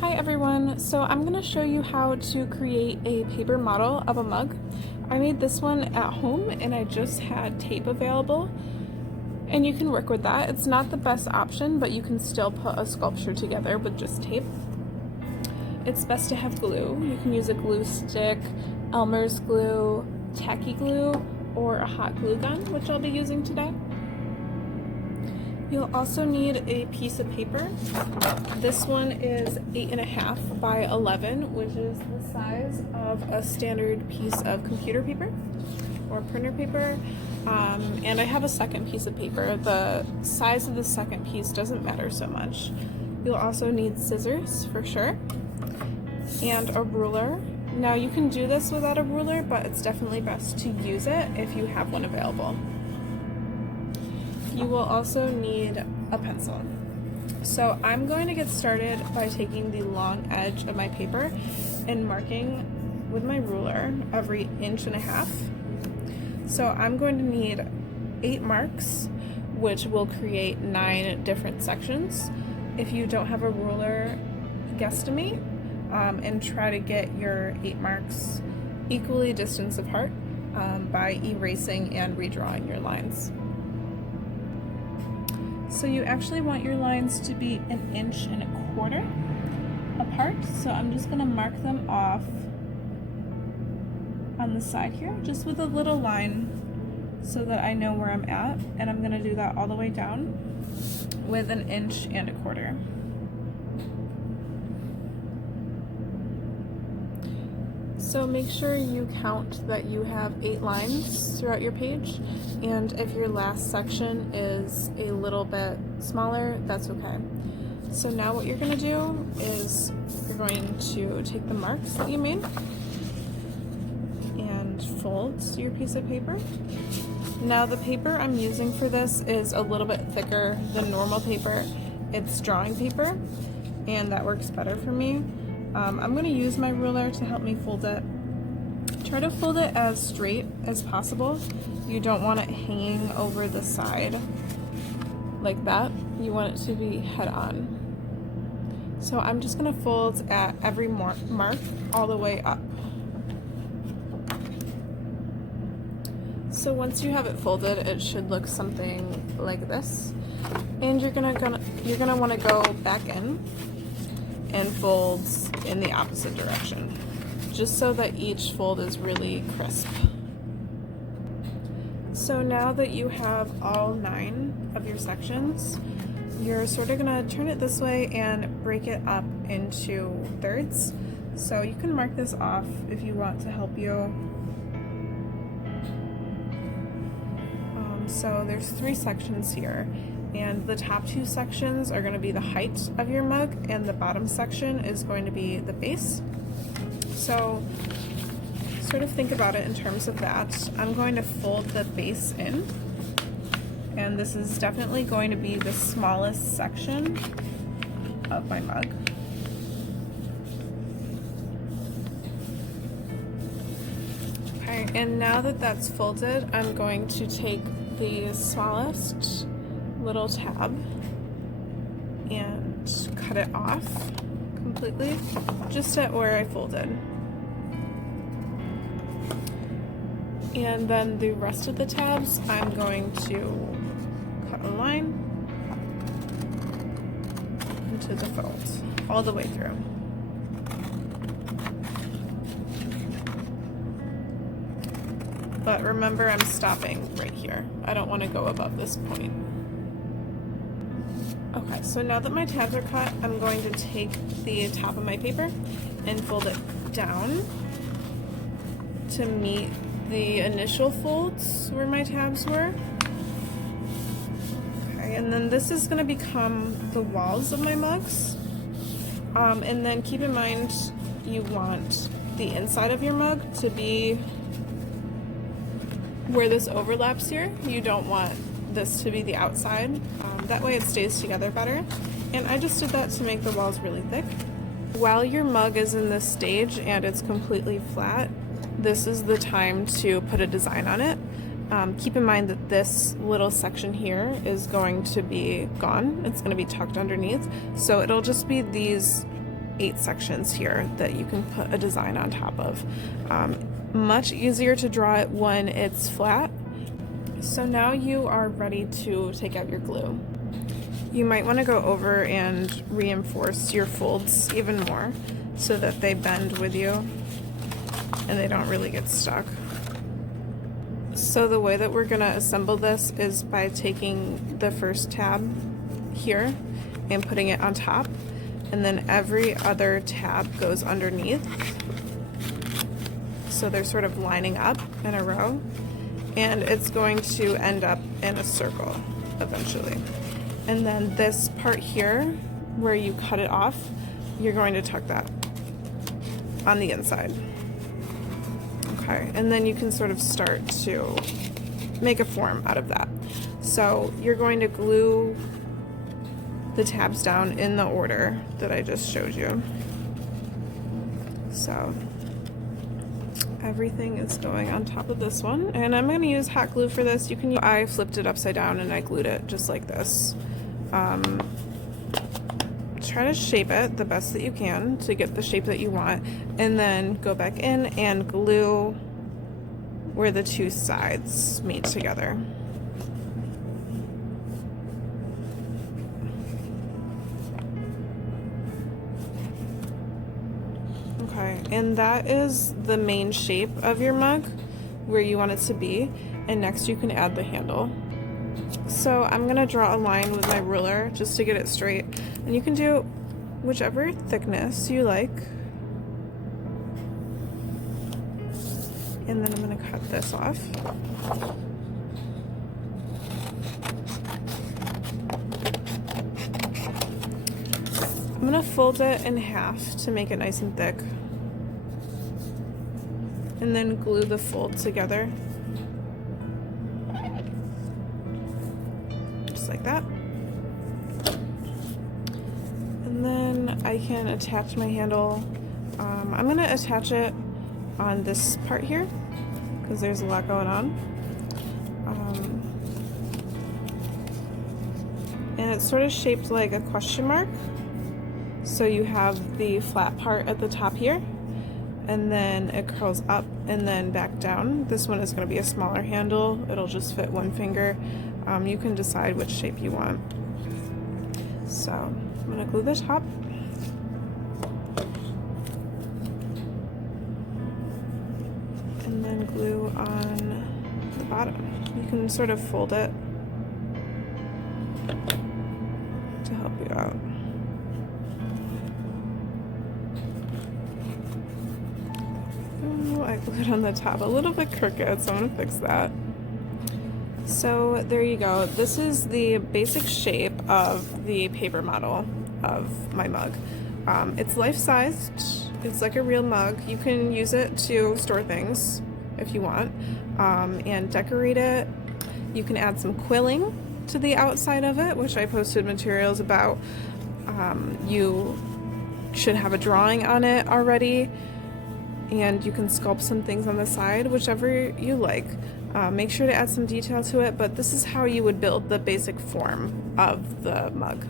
Hi everyone, so I'm going to show you how to create a paper model of a mug. I made this one at home and I just had tape available, and you can work with that. It's not the best option, but you can still put a sculpture together with just tape. It's best to have glue. You can use a glue stick, Elmer's glue, tacky glue, or a hot glue gun, which I'll be using today. You'll also need a piece of paper. This one is 8.5 by 11, which is the size of a standard piece of computer paper or printer paper. And I have a second piece of paper. The size of the second piece doesn't matter so much. You'll also need scissors for sure, and a ruler. Now you can do this without a ruler, but it's definitely best to use it if you have one available. You will also need a pencil. So I'm going to get started by taking the long edge of my paper and marking with my ruler every 1.5 inches. So I'm going to need 8 marks, which will create 9 different sections. If you don't have a ruler, guesstimate and try to get your 8 marks equally distanced apart by erasing and redrawing your lines. So you actually want your lines to be 1.25 inches apart. So I'm just going to mark them off on the side here, just with a little line so that I know where I'm at. And I'm going to do that all the way down with 1.25 inches. So make sure you count that you have 8 lines throughout your page, and if your last section is a little bit smaller, that's okay. So now what you're going to do is you're going to take the marks that you made and fold your piece of paper. Now the paper I'm using for this is a little bit thicker than normal paper. It's drawing paper, and that works better for me. I'm going to use my ruler to help me fold it. Try to fold it as straight as possible. You don't want it hanging over the side like that. You want it to be head on. So I'm just going to fold at every mark all the way up. So once you have it folded, it should look something like this. And you're gonna want to go back in and folds in the opposite direction, just so that each fold is really crisp. So now that you have all 9 of your sections, you're sort of gonna turn it this way and break it up into thirds. So you can mark this off if you want to help you. So there's 3 sections here, and the top 2 sections are going to be the height of your mug, and the bottom section is going to be the base. So sort of think about it in terms of that. I'm going to fold the base in, and this is definitely going to be the smallest section of my mug. Okay, and now that that's folded, I'm going to take the smallest little tab and cut it off completely, just at where I folded. And then the rest of the tabs, I'm going to cut a line into the fold all the way through. But remember, I'm stopping right here. I don't want to go above this point. Okay, so now that my tabs are cut, I'm going to take the top of my paper and fold it down to meet the initial folds where my tabs were. Okay, and then this is going to become the walls of my mugs. And then keep in mind, you want the inside of your mug to be where this overlaps here. You don't want this to be the outside. That way it stays together better. And I just did that to make the walls really thick. While your mug is in this stage and it's completely flat, this is the time to put a design on it. Keep in mind that this little section here is going to be gone. It's going to be tucked underneath. So it'll just be these 8 sections here that you can put a design on top of. Much easier to draw it when it's flat. So now you are ready to take out your glue. You might want to go over and reinforce your folds even more so that they bend with you and they don't really get stuck. So the way that we're going to assemble this is by taking the first tab here and putting it on top, and then every other tab goes underneath. So they're sort of lining up in a row, and it's going to end up in a circle eventually. And then this part here where you cut it off, you're going to tuck that on the inside. Okay, and then you can sort of start to make a form out of that. So you're going to glue the tabs down in the order that I just showed you. So everything is going on top of this one, and I'm going to use hot glue for this. I flipped it upside down and I glued it just like this. Try to shape it the best that you can to get the shape that you want, and then go back in and glue where the two sides meet together. Okay, and that is the main shape of your mug where you want it to be, and next you can add the handle. So I'm gonna draw a line with my ruler just to get it straight, and you can do whichever thickness you like. And then I'm gonna cut this off. I'm gonna fold it in half to make it nice and thick, and then glue the fold together. Like that. And then I can attach my handle. I'm going to attach it on this part here because there's a lot going on. And it's sort of shaped like a question mark. So you have the flat part at the top here, and then it curls up and then back down. This one is going to be a smaller handle. It'll just fit one finger. You can decide which shape you want. So I'm going to glue the top. And then glue on the bottom. You can sort of fold it to help you out. Oh, I glued on the top a little bit crooked, so I'm going to fix that. So there you go. This is the basic shape of the paper model of my mug. It's life-sized. It's like a real mug. You can use it to store things if you want, and decorate it. You can add some quilling to the outside of it, which I posted materials about. You should have a drawing on it already, and you can sculpt some things on the side, whichever you like. Make sure to add some detail to it, but this is how you would build the basic form of the mug.